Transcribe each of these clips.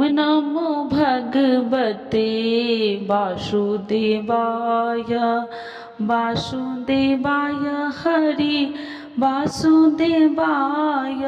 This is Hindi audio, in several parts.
ओम नमो भगवते वासुदेवाय। वासुदेवाय हरि वासुदेवाय।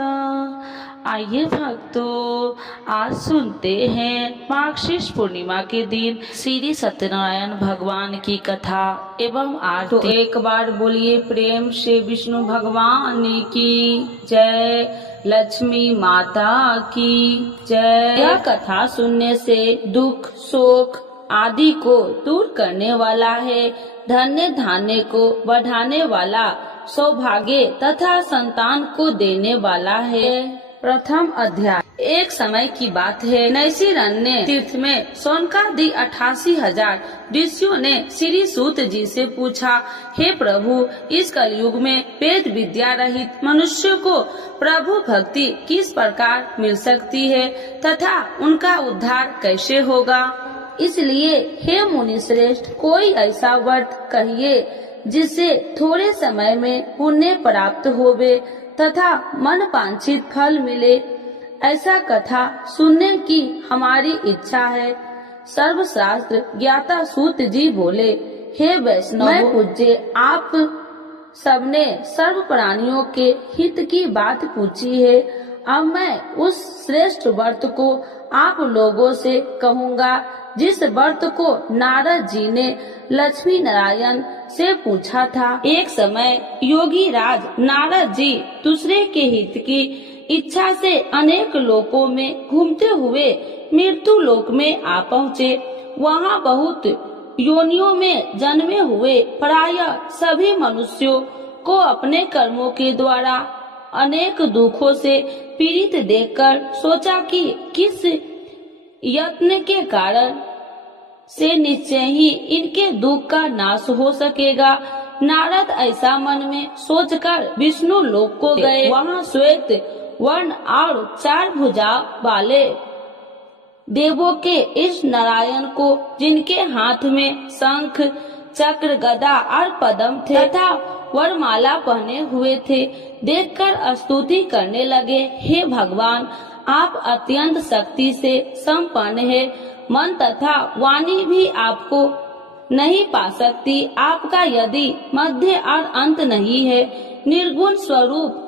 आइए भक्तों, आज सुनते हैं मार्गशीर्ष पूर्णिमा के दिन श्री सत्यनारायण भगवान की कथा एवं आरती। तो एक बार बोलिए प्रेम से विष्णु भगवान की जय, लक्ष्मी माता की जय। यह कथा सुनने से दुख शोक आदि को दूर करने वाला है, धन्य धान्य को बढ़ाने वाला, सौभाग्य तथा संतान को देने वाला है। प्रथम अध्याय। एक समय की बात है, नैषिरण्य तीर्थ में शौनकादि 88,000 ऋषियों ने श्री सूत जी से पूछा, हे प्रभु, इस कलयुग में वेद विद्या रहित मनुष्य को प्रभु भक्ति किस प्रकार मिल सकती है तथा उनका उद्धार कैसे होगा। इसलिए हे मुनि श्रेष्ठ, कोई ऐसा व्रत कहिए जिससे थोड़े समय में पुण्य प्राप्त होवे तथा मन वांछित फल मिले। ऐसा कथा सुनने की हमारी इच्छा है। सर्वशास्त्र ज्ञाता सूत जी बोले, हे वैष्णव, मैं पूज्य आप सबने सर्व प्राणियों के हित की बात पूछी है। अब मैं उस श्रेष्ठ व्रत को आप लोगों से कहूँगा जिस व्रत को नारद जी ने लक्ष्मी नारायण से पूछा था। एक समय योगी राज नारद जी दूसरे के हित की इच्छा से अनेक लोकों में घूमते हुए मृत्यु लोक में आ पहुँचे। वहाँ बहुत योनियों में जन्मे हुए प्रायः सभी मनुष्यों को अपने कर्मों के द्वारा अनेक दुखों से पीड़ित देखकर सोचा कि किस यत्न के कारण से निश्चय ही इनके दुख का नाश हो सकेगा। नारद ऐसा मन में सोचकर विष्णु लोक को गए। वहाँ श्वेत वर्ण और 4 भुजा वाले देवों के इस नारायण को, जिनके हाथ में शंख चक्र गदा और पद्म थे तथा वरमाला पहने हुए थे, देखकर स्तुति करने लगे। हे भगवान, आप अत्यंत शक्ति से संपन्न है, मन तथा वाणी भी आपको नहीं पा सकती। आपका यदि मध्य और अंत नहीं है, निर्गुण स्वरूप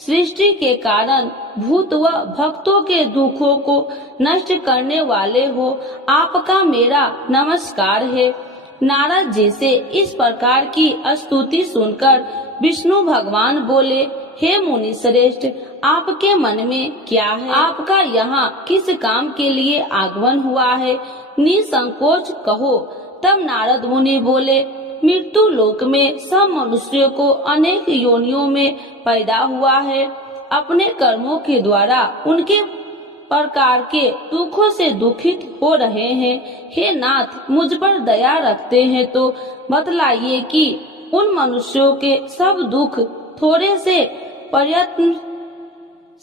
सृष्टि के कारण भूत व भक्तों के दुखों को नष्ट करने वाले हो, आपका मेरा नमस्कार है। नारद जी से इस प्रकार की स्तुति सुनकर विष्णु भगवान बोले, हे मुनि श्रेष्ठ, आपके मन में क्या है? आपका यहाँ किस काम के लिए आगमन हुआ है? निसंकोच कहो। तब नारद मुनि बोले, मृत्यु लोक में सब मनुष्यों को अनेक योनियों में पैदा हुआ है। अपने कर्मों के द्वारा उनके प्रकार के दुखों से दुखित हो रहे हैं। हे नाथ, मुझ पर दया रखते हैं तो बतलाइए कि उन मनुष्यों के सब दुख थोड़े से प्रयत्न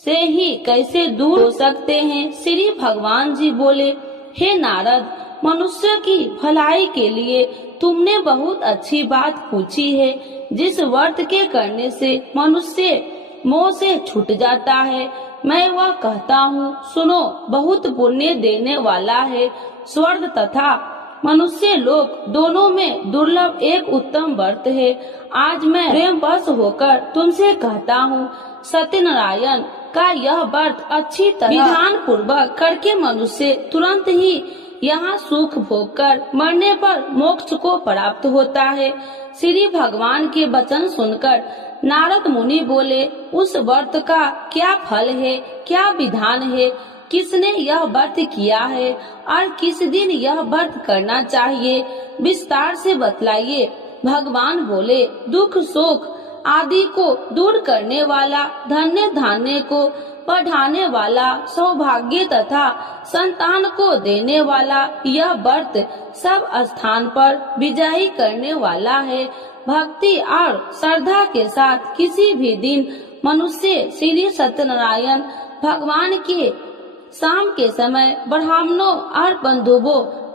से ही कैसे दूर हो सकते हैं। श्री भगवान जी बोले, हे नारद, मनुष्य की भलाई के लिए तुमने बहुत अच्छी बात पूछी है। जिस व्रत के करने से मनुष्य मोह से छूट जाता है, मैं वह कहता हूँ, सुनो। बहुत पुण्य देने वाला है। स्वर्ग तथा मनुष्य लोक दोनों में दुर्लभ एक उत्तम व्रत है। आज मैं प्रेम वश होकर तुमसे कहता हूँ, सत्यनारायण का यह व्रत अच्छी तरह विधान पूर्वक करके मनुष्य तुरंत ही यहाँ सुख भोग कर मरने पर मोक्ष को प्राप्त होता है। श्री भगवान के वचन सुनकर नारद मुनि बोले, उस व्रत का क्या फल है, क्या विधान है, किसने यह व्रत किया है और किस दिन यह व्रत करना चाहिए, विस्तार से बतलाइए। भगवान बोले, दुख शोक आदि को दूर करने वाला, धन्य धान्य को बढ़ाने वाला, सौभाग्य तथा संतान को देने वाला यह व्रत सब स्थान पर विजयी करने वाला है। भक्ति और श्रद्धा के साथ किसी भी दिन मनुष्य श्री सत्यनारायण भगवान के शाम के समय ब्राह्मणों और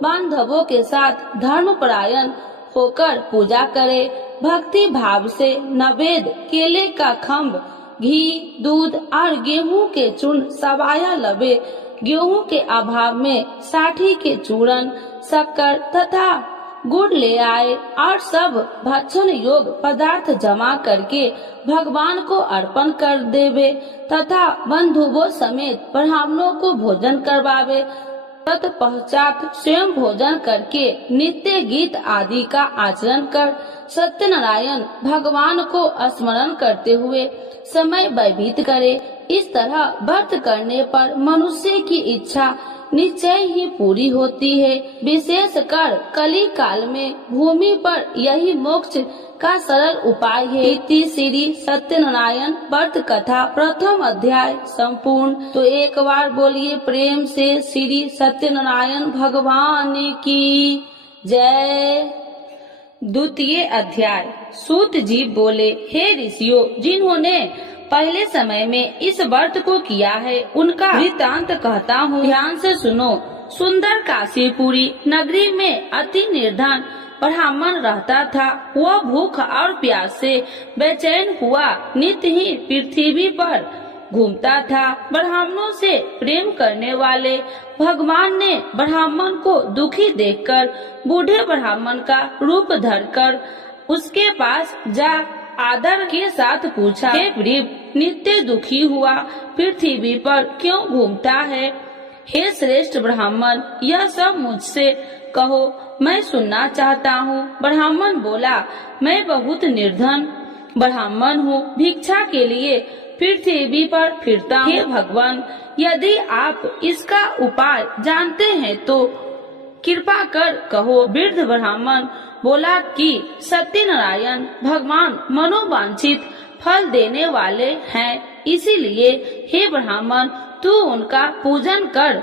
बांधवों के साथ धर्मपरायण होकर पूजा करे। भक्ति भाव से नवेद, केले का खम्भ, घी, दूध और गेहूं के चूर्ण सवाया लबे गेहूं के अभाव में साठी के चूर्ण, शक्कर तथा गुड़ ले आए और सब भक्षण योग पदार्थ जमा करके भगवान को अर्पण कर देवे तथा बंधुओं समेत ब्राह्मणों को भोजन करवावे। तत्पश्चात स्वयं भोजन करके नित्य गीत आदि का आचरण कर सत्यनारायण भगवान को स्मरण करते हुए समय व्यतीत करे। इस तरह व्रत करने पर मनुष्य की इच्छा निश्चय ही पूरी होती है। विशेषकर कली काल में भूमि पर यही मोक्ष का सरल उपाय है। इति श्री सत्यनारायण व्रत कथा प्रथम अध्याय संपूर्ण। तो एक बार बोलिए प्रेम से श्री सत्यनारायण भगवान की जय। द्वितीय अध्याय। सूत जी बोले, हे ऋषियों, जिन्होंने पहले समय में इस व्रत को किया है उनका वृत्तांत कहता हूँ, ध्यान से सुनो। सुंदर काशीपुरी नगरी में अति निर्धन ब्राह्मण रहता था। वह भूख और प्यास से बेचैन हुआ नित्य ही पृथ्वी पर घूमता था। ब्राह्मणों से प्रेम करने वाले भगवान ने ब्राह्मण को दुखी देखकर बूढ़े ब्राह्मण का रूप धरकर उसके पास जा आदर के साथ पूछा, हे गरीब, नित्य दुखी हुआ पृथ्वी पर क्यों घूमता है? हे श्रेष्ठ ब्राह्मण, यह सब मुझसे कहो, मैं सुनना चाहता हूँ। ब्राह्मण बोला, मैं बहुत निर्धन ब्राह्मण हूँ, भिक्षा के लिए पृथ्वी पर फिरता हूँ। हे भगवान, यदि आप इसका उपाय जानते हैं तो कृपा कर कहो। वृद्ध ब्राह्मण बोला कि सत्यनारायण भगवान मनोवांछित फल देने वाले हैं, इसीलिए हे ब्राह्मण, तू उनका पूजन कर,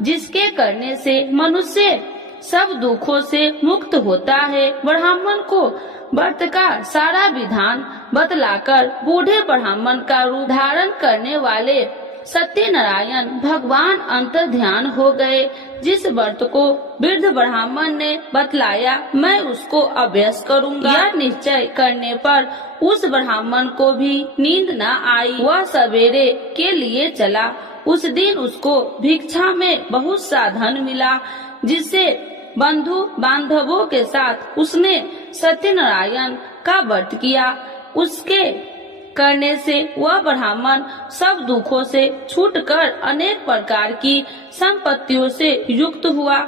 जिसके करने से मनुष्य सब दुखों से मुक्त होता है। ब्राह्मण को व्रत का सारा विधान बतलाकर बूढ़े ब्राह्मण का रूप धारण करने वाले सत्यनारायण भगवान अंतर ध्यान हो गए। जिस व्रत को वृद्ध ब्राह्मण ने बतलाया, मैं उसको अभ्यास करूंगा। यह निश्चय करने पर उस ब्राह्मण को भी नींद न आई। वह सवेरे के लिए चला। उस दिन उसको भिक्षा में बहुत सा धन मिला, जिससे बंधु बांधवों के साथ उसने सत्यनारायण का व्रत किया। उसके करने से वह ब्राह्मण सब दुखों से छूटकर अनेक प्रकार की संपत्तियों से युक्त हुआ।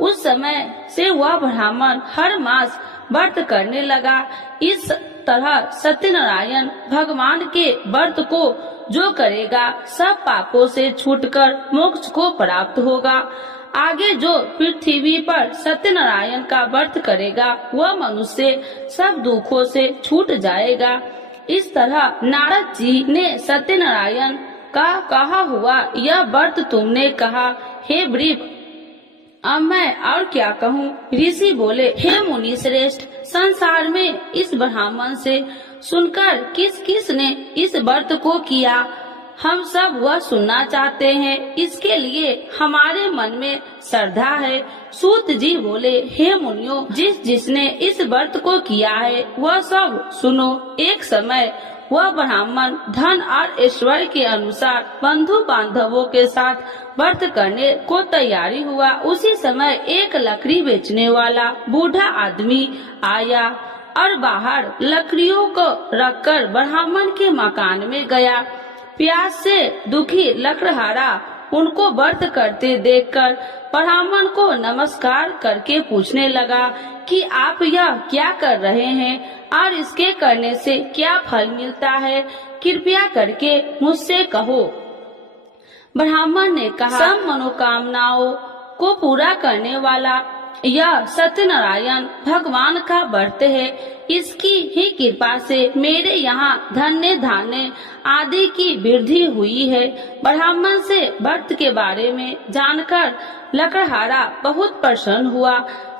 उस समय से वह ब्राह्मण हर मास व्रत करने लगा। इस तरह सत्यनारायण भगवान के व्रत को जो करेगा सब पापों से छूटकर मोक्ष को प्राप्त होगा। आगे जो पृथ्वी पर सत्यनारायण का व्रत करेगा वह मनुष्य सब दुखों से छूट जाएगा। इस तरह नारद जी ने सत्यनारायण का कहा हुआ यह व्रत तुमने कहा, हे वृप, अब मैं और क्या कहूँ? ऋषि बोले, हे मुनि श्रेष्ठ, संसार में इस ब्राह्मण से सुनकर किस किस ने इस व्रत को किया, हम सब वह सुनना चाहते हैं। इसके लिए हमारे मन में श्रद्धा है। सूत जी बोले, हे मुनियों, जिसने इस व्रत को किया है वह सब सुनो। एक समय वह ब्राह्मण धन और ऐश्वर्य के अनुसार बंधु बांधवों के साथ व्रत करने को तैयारी हुआ। उसी समय एक लकड़ी बेचने वाला बूढ़ा आदमी आया और बाहर लकड़ियों को रखकर ब्राह्मण के मकान में गया। प्यास से दुखी लकड़हारा उनको व्रत करते देखकर ब्राह्मण को नमस्कार करके पूछने लगा कि आप यह क्या कर रहे हैं और इसके करने से क्या फल मिलता है, कृपया करके मुझसे कहो। ब्राह्मण ने कहा, सब मनोकामनाओं को पूरा करने वाला यह सत्यनारायण भगवान का व्रत है। इसकी ही कृपा से मेरे यहाँ धन्य धान्य आदि की वृद्धि हुई है। ब्राह्मण से व्रत के बारे में जानकर लकड़हारा बहुत प्रसन्न हुआ।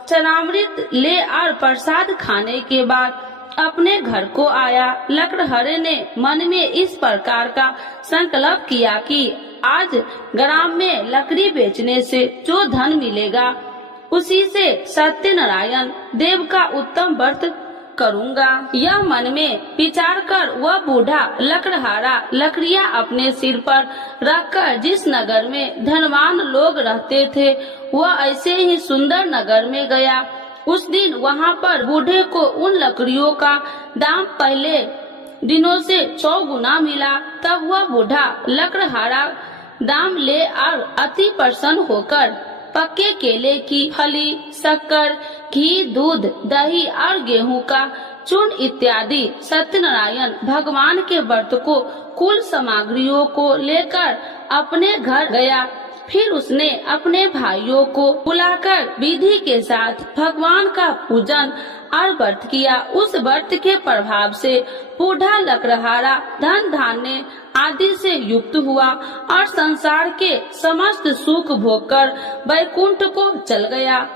चरणामृत ले और प्रसाद खाने के बाद अपने घर को आया। लकड़हारे ने मन में इस प्रकार का संकल्प किया कि आज ग्राम में लकड़ी बेचने से जो धन मिलेगा उसी से सत्यनारायण देव का उत्तम व्रत करूँगा। यह मन में विचार कर वह बूढ़ा लकड़हारा लकड़ियाँ अपने सिर पर रखकर जिस नगर में धनवान लोग रहते थे वह ऐसे ही सुंदर नगर में गया। उस दिन वहाँ पर बूढ़े को उन लकड़ियों का दाम पहले दिनों से 100 गुना मिला। तब वह बूढ़ा लकड़हारा दाम ले और अति प्रसन्न होकर पक्के केले की फली, शक्कर, घी, दूध, दही और गेहूं का चूर्ण इत्यादि सत्यनारायण भगवान के व्रत को कुल सामग्रियों को लेकर अपने घर गया। फिर उसने अपने भाइयों को बुलाकर विधि के साथ भगवान का पूजन और व्रत किया। उस व्रत के प्रभाव से बूढ़ा लकड़हारा धन धान्य आदि से युक्त हुआ और संसार के समस्त सुख भोगकर वैकुंठ को चल गया।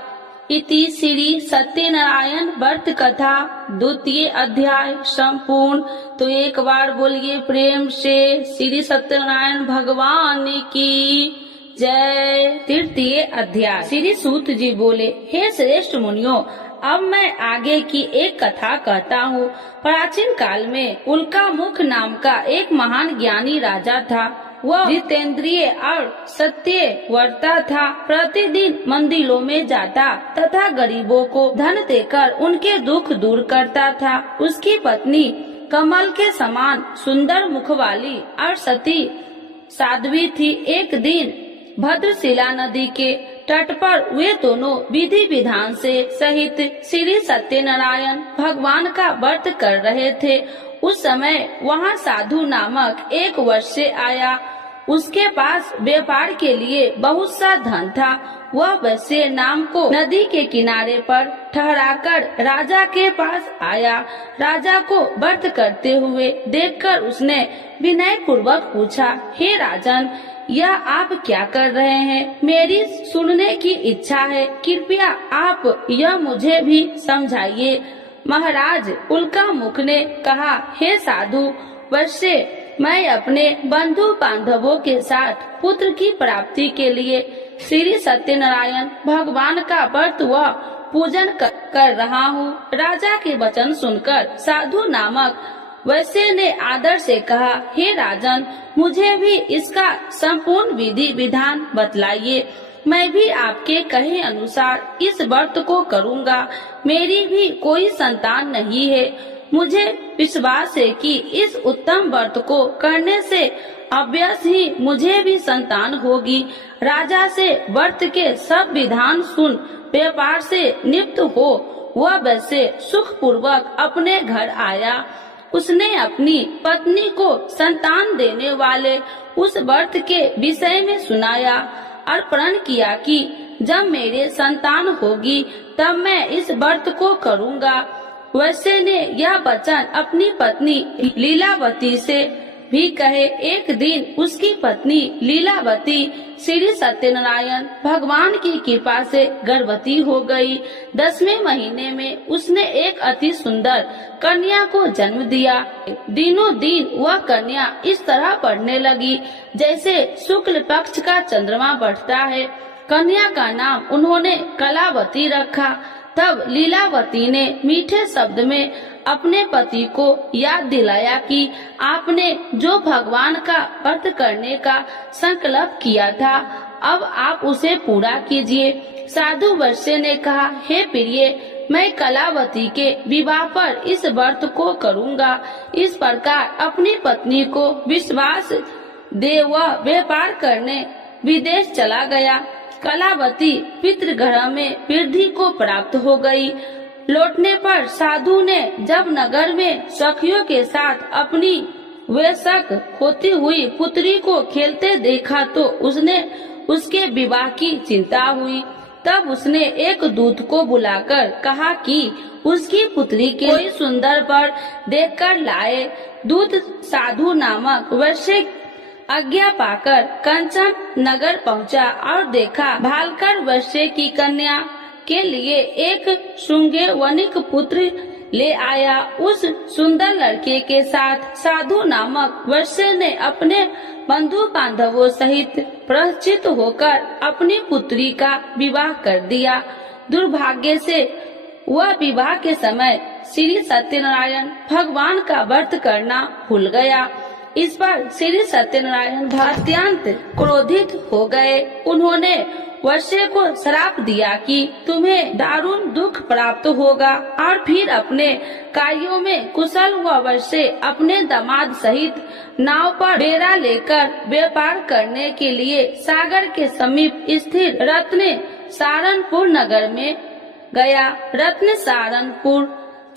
इति श्री सत्यनारायण व्रत कथा 2य अध्याय संपूर्ण। तो एक बार बोलिए प्रेम से श्री सत्यनारायण भगवान की जय। 3य अध्याय। श्री सूत जी बोले, हे श्रेष्ठ मुनियों, अब मैं आगे की एक कथा कहता हूँ। प्राचीन काल में उल्का मुख नाम का एक महान ज्ञानी राजा था। वह जितेंद्रिय और सत्यव्रता था। प्रतिदिन मंदिरों में जाता तथा गरीबों को धन देकर उनके दुख दूर करता था। उसकी पत्नी कमल के समान सुंदर मुख वाली और सती साध्वी थी। एक दिन भद्रशिला नदी के तट पर वे दोनों विधि विधान से सहित श्री सत्यनारायण भगवान का व्रत कर रहे थे। उस समय वहाँ साधु नामक एक वैश्य आया। उसके पास व्यापार के लिए बहुत सा धन था। वह वैश्य नाम को नदी के किनारे पर ठहराकर राजा के पास आया। राजा को व्रत करते हुए देखकर उसने विनय पूर्वक पूछा, हे राजन, यह आप क्या कर रहे हैं? मेरी सुनने की इच्छा है, कृपया आप यह मुझे भी समझाइए। महाराज उल्का मुख ने कहा, हे साधु वैश्य, मैं अपने बंधु बांधवों के साथ पुत्र की प्राप्ति के लिए श्री सत्यनारायण भगवान का व्रत व पूजन कर रहा हूँ। राजा के वचन सुनकर साधु नामक वैश्य ने आदर से कहा, हे राजन, मुझे भी इसका संपूर्ण विधि विधान बतलाइए। मैं भी आपके कहे अनुसार इस व्रत को करूँगा। मेरी भी कोई संतान नहीं है। मुझे विश्वास है कि इस उत्तम व्रत को करने से अवश्य ही मुझे भी संतान होगी। राजा से व्रत के सब विधान सुन व्यापार से नियुक्त हो वह वैसे सुख पूर्वक अपने घर आया। उसने अपनी पत्नी को संतान देने वाले उस व्रत के विषय में सुनाया और प्रण किया कि जब मेरे संतान होगी तब मैं इस व्रत को करूँगा। वैश्य ने यह वचन अपनी पत्नी लीलावती से भी कहे। एक दिन उसकी पत्नी लीलावती श्री सत्यनारायण भगवान की कृपा से गर्भवती हो गई। 10वें महीने में उसने एक अति सुंदर कन्या को जन्म दिया। दिनों दिन वह कन्या इस तरह बढ़ने लगी जैसे शुक्ल पक्ष का चंद्रमा बढ़ता है। कन्या का नाम उन्होंने कलावती रखा। तब लीलावती ने मीठे शब्द में अपने पति को याद दिलाया कि आपने जो भगवान का व्रत करने का संकल्प किया था अब आप उसे पूरा कीजिए। साधु वैश्य ने कहा, हे प्रिय, मैं कलावती के विवाह पर इस व्रत को करूँगा। इस प्रकार अपनी पत्नी को विश्वास दे वह व्यापार करने विदेश चला गया। कलावती पितृगृह में वृद्धि को प्राप्त हो गई। लौटने पर साधु ने जब नगर में सखियों के साथ अपनी वयस्क होती हुई पुत्री को खेलते देखा तो उसने उसके विवाह की चिंता हुई। तब उसने एक दूत को बुलाकर कहा कि उसकी पुत्री के कोई सुंदर वर देखकर लाए। दूत साधु नामक वैश्य आज्ञा पाकर कंचन नगर पहुंचा और देखा भालकर वैश्य की कन्या के लिए एक श्रृंगे वनिक पुत्र ले आया। उस सुंदर लड़के के साथ साधु नामक वैश्य ने अपने बंधु बांधवों सहित प्रचित होकर अपनी पुत्री का विवाह कर दिया। दुर्भाग्य से वह विवाह के समय श्री सत्यनारायण भगवान का व्रत करना भूल गया। इस पर श्री सत्यनारायण अत्यंत क्रोधित हो गए। उन्होंने वैश्य को श्राप दिया कि तुम्हें दारुण दुख प्राप्त होगा, और फिर अपने कार्यों में कुशल हुआ वैश्य अपने दामाद सहित नाव पर बेड़ा लेकर व्यापार करने के लिए सागर के समीप स्थित रत्न सारनपुर नगर में गया। रत्न सारनपुर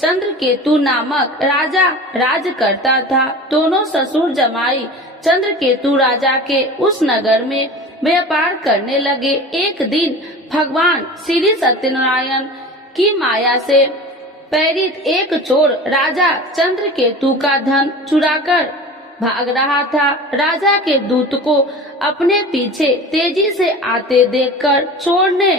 चंद्रकेतु नामक राजा राज करता था। दोनों ससुर जमाई चंद्रकेतु राजा के उस नगर में व्यापार करने लगे। एक दिन भगवान श्री सत्यनारायण की माया से प्रेरित एक चोर राजा चंद्रकेतु का धन चुराकर भाग रहा था। राजा के दूत को अपने पीछे तेजी से आते देखकर चोर ने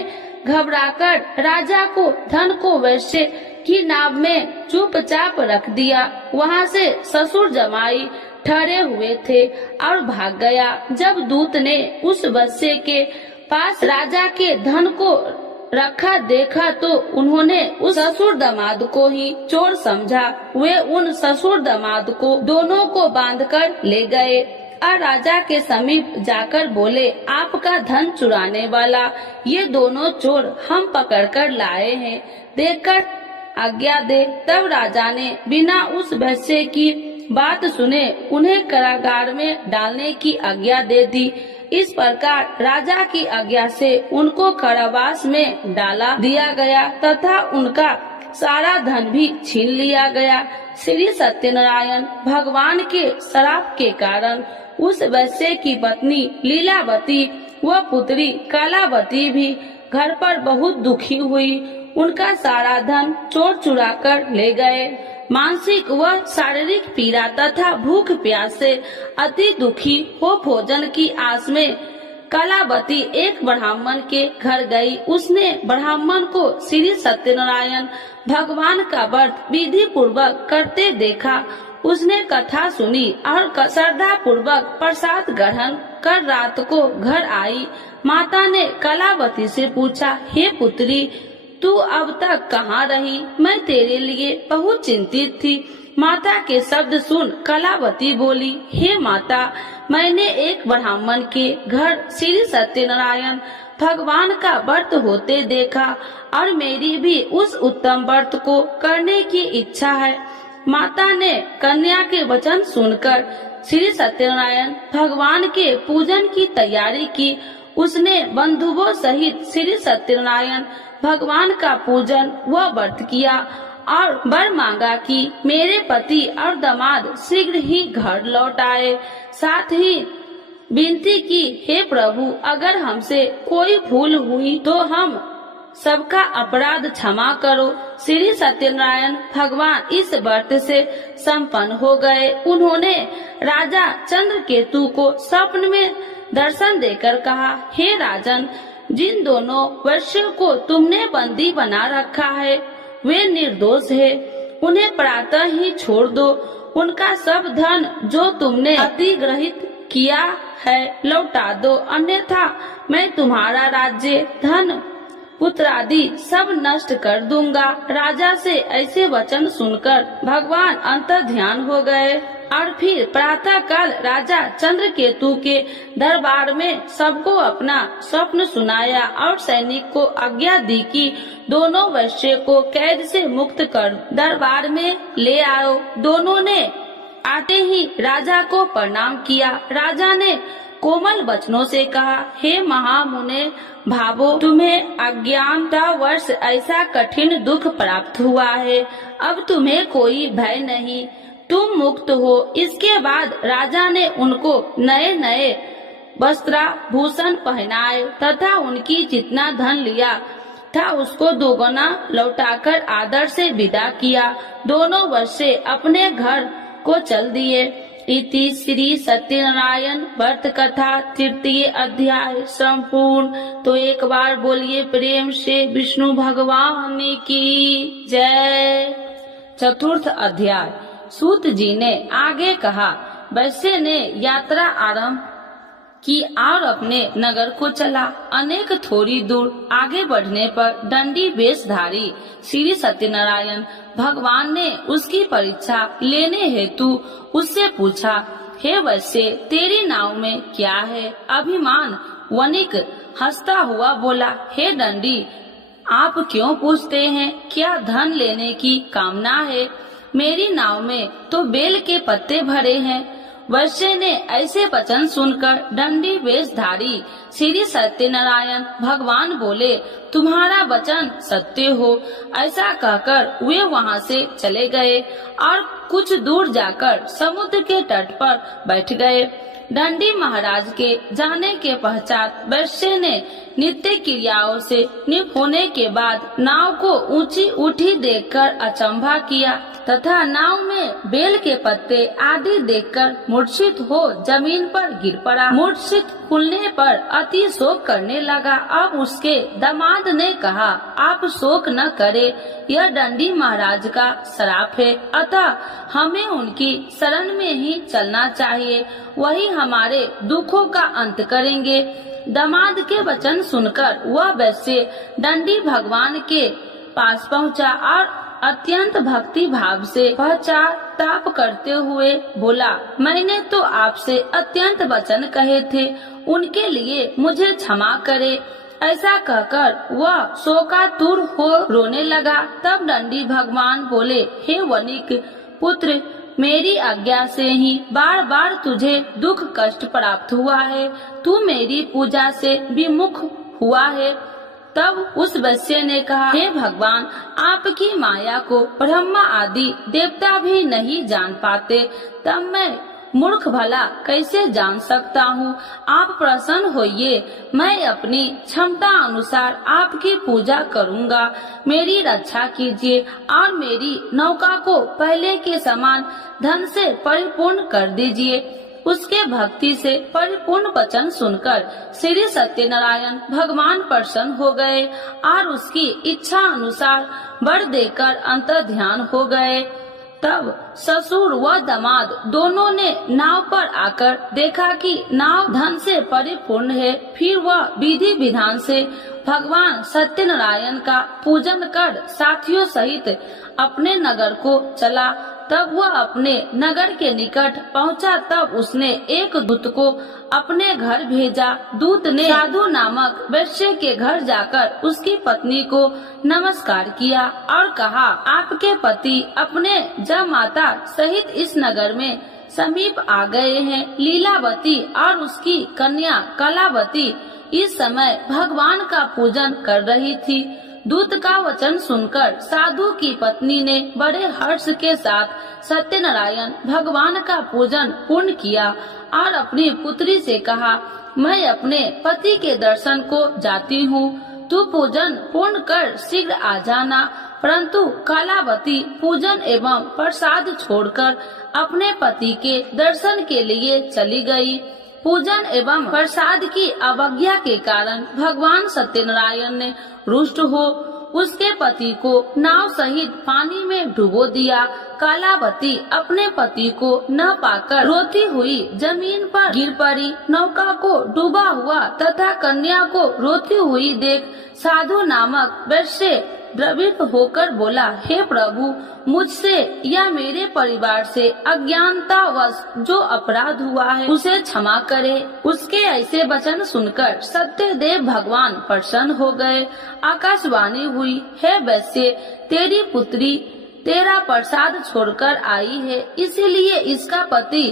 घबराकर राजा को धन को वैश्य की नाव में चुपचाप रख दिया। वहाँ से ससुर जमाई ठहरे हुए थे और भाग गया। जब दूत ने उस वैश्य के पास राजा के धन को रखा देखा तो उन्होंने उस ससुर दामाद को ही चोर समझा। वे उन ससुर दामाद को दोनों को बांधकर ले गए और राजा के समीप जाकर बोले, आपका धन चुराने वाला ये दोनों चोर हम पकड़कर लाए हैं, देखकर आज्ञा दे। तब राजा ने बिना उस वैश्य की बात सुने उन्हें कारागार में डालने की आज्ञा दे दी। इस प्रकार राजा की आज्ञा से उनको कारावास में डाला दिया गया तथा उनका सारा धन भी छीन लिया गया। श्री सत्यनारायण भगवान के श्राप के कारण उस वैश्य की पत्नी लीलावती व पुत्री कलावती भी घर पर बहुत दुखी हुई। उनका सारा धन चोर चुरा कर ले गए। मानसिक व शारीरिक पीड़ा तथा भूख प्यास से अति दुखी हो भोजन की आस में कलावती एक ब्राह्मण के घर गई। उसने ब्राह्मण को श्री सत्यनारायण भगवान का व्रत विधि पूर्वक करते देखा। उसने कथा सुनी और श्रद्धा पूर्वक प्रसाद ग्रहण कर रात को घर आई। माता ने कलावती से पूछा, हे पुत्री, तू अब तक कहाँ रही? मैं तेरे लिए बहुत चिंतित थी। माता के शब्द सुन कलावती बोली, हे माता, मैंने एक ब्राह्मण के घर श्री सत्यनारायण भगवान का व्रत होते देखा और मेरी भी उस उत्तम व्रत को करने की इच्छा है। माता ने कन्या के वचन सुनकर श्री सत्यनारायण भगवान के पूजन की तैयारी की। उसने बंधुओं सहित श्री सत्यनारायण भगवान का पूजन व व्रत किया और वर मांगा कि मेरे पति और दामाद शीघ्र ही घर लौट आए। साथ ही विनती की, हे प्रभु, अगर हमसे कोई भूल हुई तो हम सबका अपराध क्षमा करो। श्री सत्यनारायण भगवान इस व्रत से संपन्न हो गए। उन्होंने राजा चंद्रकेतु को स्वप्न में दर्शन देकर कहा, हे राजन, जिन दोनों वैश्यों को तुमने बंदी बना रखा है वे निर्दोष है। उन्हें प्रातः ही छोड़ दो। उनका सब धन जो तुमने अधिग्रहित किया है लौटा दो, अन्यथा मैं तुम्हारा राज्य, धन, पुत्र आदि सब नष्ट कर दूंगा। राजा से ऐसे वचन सुनकर भगवान अंतर ध्यान हो गए और फिर प्रातः काल राजा चंद्रकेतु के दरबार में सबको अपना स्वप्न सुनाया और सैनिक को आज्ञा दी कि दोनों वैश्य को कैद से मुक्त कर दरबार में ले आओ। दोनों ने आते ही राजा को प्रणाम किया। राजा ने कोमल वचनों से कहा, हे महामुने भावो, तुम्हें अज्ञानतावश ऐसा कठिन दुख प्राप्त हुआ है। अब तुम्हें कोई भय नहीं, तुम मुक्त हो। इसके बाद राजा ने उनको नए नए वस्त्राभूषण पहनाए तथा उनकी जितना धन लिया था उसको दोगुना लौटाकर आदर से विदा किया। दोनों वैश्य अपने घर को चल दिए। इति श्री सत्यनारायण व्रत कथा तृतीय अध्याय संपूर्ण। तो एक बार बोलिए प्रेम से विष्णु भगवान की जय। चतुर्थ अध्याय। सूत जी ने आगे कहा, वैश्य ने यात्रा आरंभ कि और अपने नगर को चला। अनेक थोड़ी दूर आगे बढ़ने पर दंडी वेशधारी श्री सत्यनारायण भगवान ने उसकी परीक्षा लेने हेतु उससे पूछा, हे वैश्य, तेरी नाव में क्या है? अभिमान वणिक हंसता हुआ बोला, हे दंडी, आप क्यों पूछते हैं? क्या धन लेने की कामना है? मेरी नाव में तो बेल के पत्ते भरे हैं। वैश्य ने ऐसे वचन सुनकर दंडी वेशधारी श्री सत्यनारायण भगवान बोले, तुम्हारा वचन सत्य हो। ऐसा कहकर वे वहाँ से चले गए और कुछ दूर जाकर समुद्र के तट पर बैठ गए। दंडी महाराज के जाने के पश्चात वैश्य ने नित्य क्रियाओं से निपुण होने के बाद नाव को ऊंची उठी देखकर अचंभा किया तथा नाव में बेल के पत्ते आदि देखकर मूर्छित हो जमीन पर गिर पड़ा। मूर्छित खुलने पर अति शोक करने लगा। अब उसके दामाद ने कहा, आप शोक न करे, यह दंडी महाराज का श्राप है, अतः हमें उनकी शरण में ही चलना चाहिए, वही हमारे दुखों का अंत करेंगे। दामाद के वचन सुनकर वह वैश्य दंडी भगवान के पास पहुंचा और अत्यंत भक्ति भाव से पश्चाताप करते हुए बोला, मैंने तो आपसे अत्यंत वचन कहे थे, उनके लिए मुझे क्षमा करे। ऐसा कहकर वह शोकातुर हो रोने लगा। तब दंडी भगवान बोले, हे वणिक पुत्र, मेरी आज्ञा से ही बार बार तुझे दुख कष्ट प्राप्त हुआ है, तू मेरी पूजा से विमुख हुआ है। तब उस वैश्य ने कहा, हे भगवान, आपकी माया को ब्रह्मा आदि देवता भी नहीं जान पाते, तब मैं मूर्ख भला कैसे जान सकता हूँ? आप प्रसन्न होइए, मैं अपनी क्षमता अनुसार आपकी पूजा करूँगा। मेरी रक्षा कीजिए और मेरी नौका को पहले के समान धन से परिपूर्ण कर दीजिए। उसके भक्ति से परिपूर्ण वचन सुनकर श्री सत्यनारायण भगवान प्रसन्न हो गए और उसकी इच्छा अनुसार वर देकर अंतर ध्यान हो गए। तब ससुर व दामाद दोनों ने नाव पर आकर देखा कि नाव धन से परिपूर्ण है। फिर वह विधि विधान से भगवान सत्यनारायण का पूजन कर साथियों सहित अपने नगर को चला। तब वह अपने नगर के निकट पहुंचा। तब उसने एक दूत को अपने घर भेजा। दूत ने साधु नामक वैश्य के घर जाकर उसकी पत्नी को नमस्कार किया और कहा, आपके पति अपने जमाता सहित इस नगर में समीप आ गए हैं। लीलावती और उसकी कन्या कलावती इस समय भगवान का पूजन कर रही थी। दूत का वचन सुनकर साधु की पत्नी ने बड़े हर्ष के साथ सत्यनारायण भगवान का पूजन पूर्ण किया और अपनी पुत्री से कहा, मैं अपने पति के दर्शन को जाती हूँ, तू पूजन पूर्ण कर शीघ्र आ जाना। परंतु कलावती पूजन एवं प्रसाद छोड़कर अपने पति के दर्शन के लिए चली गई। पूजन एवं प्रसाद की अवज्ञा के कारण भगवान सत्यनारायण ने रुष्ट हो उसके पति को नाव सहित पानी में डुबो दिया। कलावती अपने पति को न पाकर रोती हुई जमीन पर गिर पड़ी। नौका को डूबा हुआ तथा कन्या को रोती हुई देख साधु नामक वैश्य द्रवित होकर बोला, हे प्रभु, मुझसे या मेरे परिवार से अज्ञानतावश जो अपराध हुआ है उसे क्षमा करे। उसके ऐसे वचन सुनकर सत्यदेव भगवान प्रसन्न हो गए। आकाशवाणी हुई, हे वैश्य, तेरी पुत्री तेरा प्रसाद छोड़कर आई है, इसीलिए इसका पति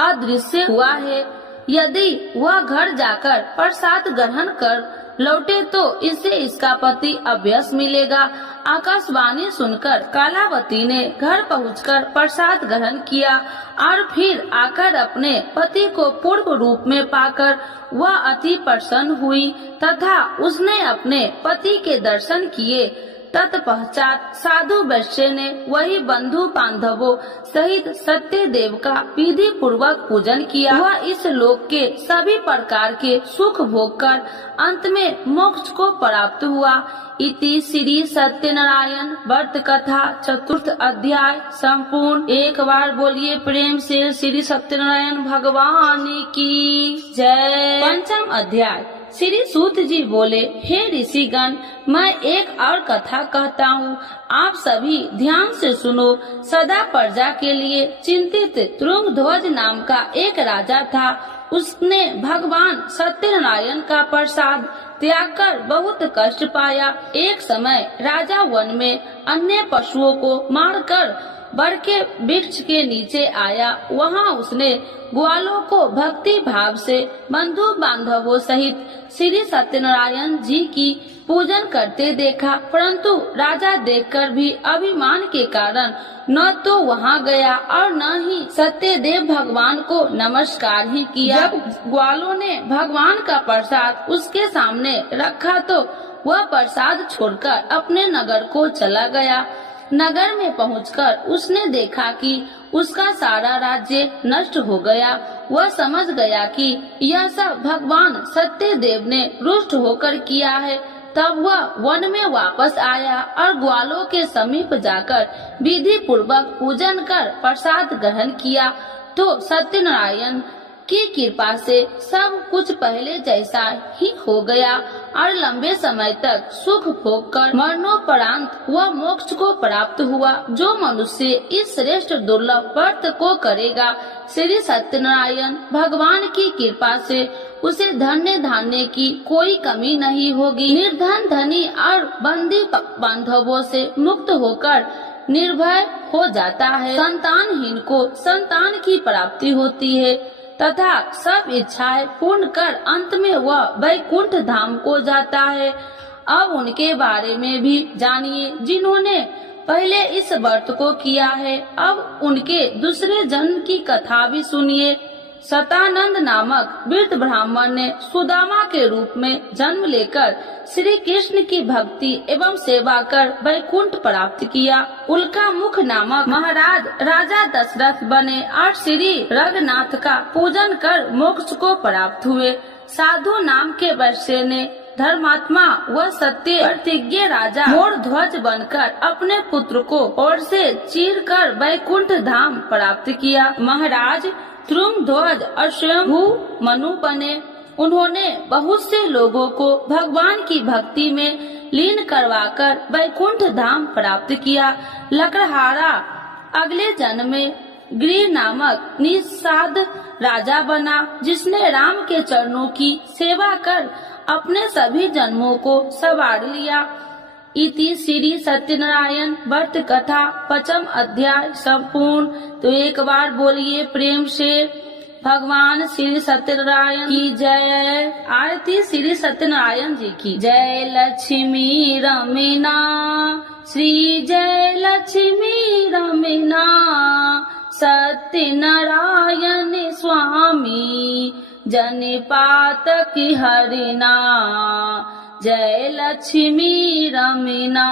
अदृश्य हुआ है। यदि वह घर जाकर प्रसाद ग्रहण कर लौटे तो इसे इसका पति अवश्य मिलेगा। आकाशवाणी सुनकर कलावती ने घर पहुंचकर प्रसाद ग्रहण किया और फिर आकर अपने पति को पूर्ण रूप में पाकर वह अति प्रसन्न हुई तथा उसने अपने पति के दर्शन किए तत्पश्चात साधु वैश्य ने वही बंधु बांधवों सहित सत्यदेव का विधि पूर्वक पूजन किया। वह इस लोक के सभी प्रकार के सुख भोग कर अंत में मोक्ष को प्राप्त हुआ। इति श्री सत्यनारायण व्रत कथा चतुर्थ अध्याय संपूर्ण। एक बार बोलिए प्रेम से श्री सत्यनारायण भगवान की जय। पंचम अध्याय। श्री सूत जी बोले, हे ऋषिगण, मैं एक और कथा कहता हूँ, आप सभी ध्यान से सुनो। सदा प्रजा के लिए चिंतित तुंगध्वज नाम का एक राजा था। उसने भगवान सत्यनारायण का प्रसाद त्याग कर बहुत कष्ट पाया। एक समय राजा वन में अन्य पशुओं को मारकर बर के वृक्ष के नीचे आया। वहाँ उसने ग्वालों को भक्ति भाव से बंधु बांधवों सहित श्री सत्यनारायण जी की पूजन करते देखा, परंतु राजा देखकर भी अभिमान के कारण न तो वहाँ गया और न ही सत्यदेव भगवान को नमस्कार ही किया। जब ग्वालों ने भगवान का प्रसाद उसके सामने रखा तो वह प्रसाद छोड़कर अपने नगर को चला गया। नगर में पहुंचकर उसने देखा कि उसका सारा राज्य नष्ट हो गया। वह समझ गया कि यह सब भगवान सत्यदेव ने रुष्ट होकर किया है। तब वह वन में वापस आया और ग्वालों के समीप जाकर विधि पूर्वक पूजन कर प्रसाद ग्रहण किया तो सत्यनारायण की कृपा से सब कुछ पहले जैसा ही हो गया और लंबे समय तक सुख भोग कर मरणोपरांत वह मोक्ष को प्राप्त हुआ। जो मनुष्य इस श्रेष्ठ दुर्लभ व्रत को करेगा, श्री सत्यनारायण भगवान की कृपा से उसे धन्य धान्य की कोई कमी नहीं होगी। निर्धन धनी और बंदी बांधवों से मुक्त होकर निर्भय हो जाता है। संतानहीन को संतान की प्राप्ति होती है तथा सब इच्छाएं पूर्ण कर अंत में वह वैकुंठ धाम को जाता है। अब उनके बारे में भी जानिए जिन्होंने पहले इस व्रत को किया है। अब उनके दूसरे जन्म की कथा भी सुनिए। सतानंद नामक वृद्ध ब्राह्मण ने सुदामा के रूप में जन्म लेकर श्री कृष्ण की भक्ति एवं सेवा कर वैकुंठ प्राप्त किया। उल्का मुख नामक महाराज राजा दशरथ बने और श्री रघुनाथ का पूजन कर मोक्ष को प्राप्त हुए। साधु नाम के वैश्य ने धर्मात्मा व सत्य प्रतिज्ञ राजा मोरध्वज बनकर अपने पुत्र को और से चीर कर वैकुंठ धाम प्राप्त किया। महाराज तुंगध्वज और स्वयंभू मनु बने। उन्होंने बहुत से लोगों को भगवान की भक्ति में लीन करवाकर वैकुंठ धाम प्राप्त किया। लकड़हारा अगले जन्म में गृह नामक निषाद राजा बना, जिसने राम के चरणों की सेवा कर अपने सभी जन्मों को संवार लिया। इति श्री सत्यनारायण व्रत कथा पंचम अध्याय संपूर्ण। तो एक बार बोलिए प्रेम से भगवान श्री सत्यनारायण की जय। आरती श्री सत्यनारायण जी की जय। लक्ष्मी रमीना श्री जय लक्ष्मी रमीना सत्यनारायण स्वामी जनिपात की हरिना जय लक्ष्मी रमीना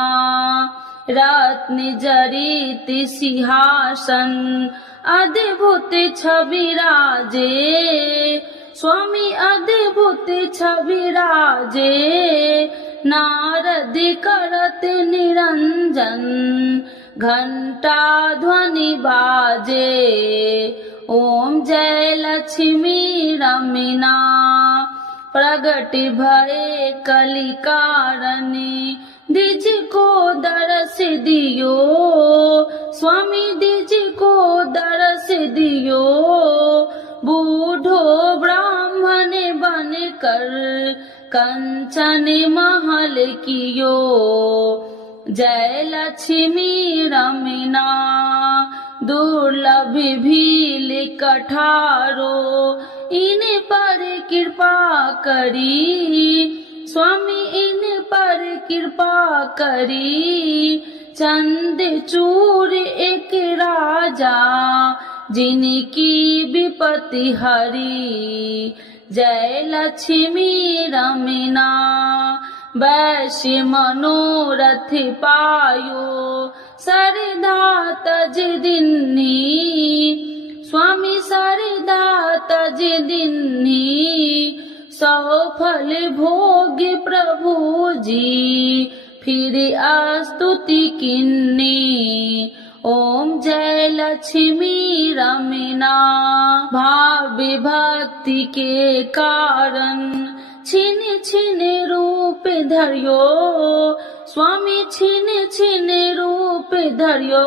रत्न जरित सिंहासन अद्भुत छवि राजे स्वामी अद्भुत छवि राजे नारद करत निरंजन घंटा ध्वनि बाजे ओम जय लक्ष्मी रमीना प्रगट भरे कलिकारणी दिज को दरस दियो स्वामी दिज को दरस दियो बूढ़ो ब्राह्मण बन कर कंचन महल कियो जय लक्ष्मी रमीना दुर्लभ भील कठारो इन पर कृपा करी स्वामी इन पर कृपा करी चंद चूर एक राजा जिनकी विपत्ति हरी जय लक्ष्मी रमीना वैश्य मनोरथ पायो सरदा तज दिन्ही स्वामी सरदा तज दिन्ही सौ फल भोग प्रभु जी फिर स्तुति किन्नी ओम जय लक्ष्मी रमना भाव भक्ति के कारण छिन छिन रूप धरियो स्वामी छिन छिन रूप धरियो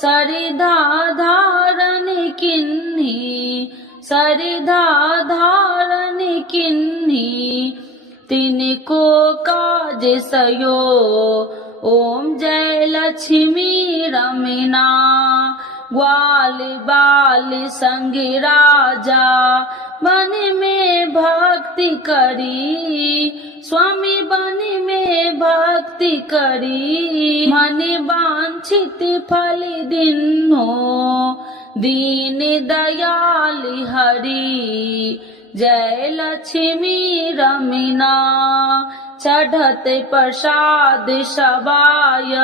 सरिधा धारण किन्ही सरिधा धारण किन्ही तिनको काज सयो ओम जय लक्ष्मी रमना ग्वाल बाल संग राजा बन में भक्ति करी स्वामी बन में भक्ति करी मन वांछित फल दिन्हो दीन दयाल हरि जय लक्ष्मी रमना चढ़त प्रसाद सबाय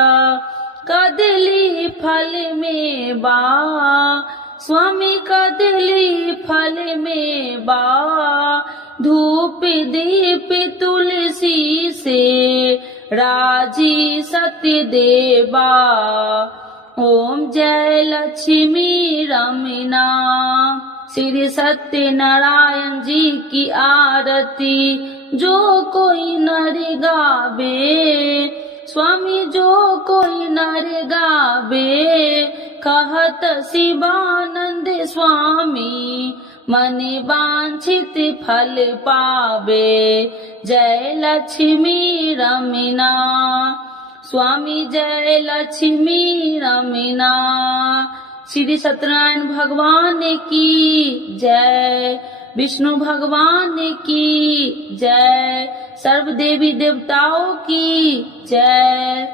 कदली फल में बा स्वामी कदली फल में बा धूप दीप तुलसी से राजी सत्य देवा ओम जय लक्ष्मी रमना। श्री सत्यनारायण जी की आरती जो कोई नर गावे स्वामी जो कोई नर गावे कहत शिवानंद स्वामी मन वांछित फल पावे जय लक्ष्मी रमना स्वामी जय लक्ष्मी रमना। श्री सत्यनारायण भगवान की जय विष्णु भगवान की जय सर्व देवी देवताओं की जय।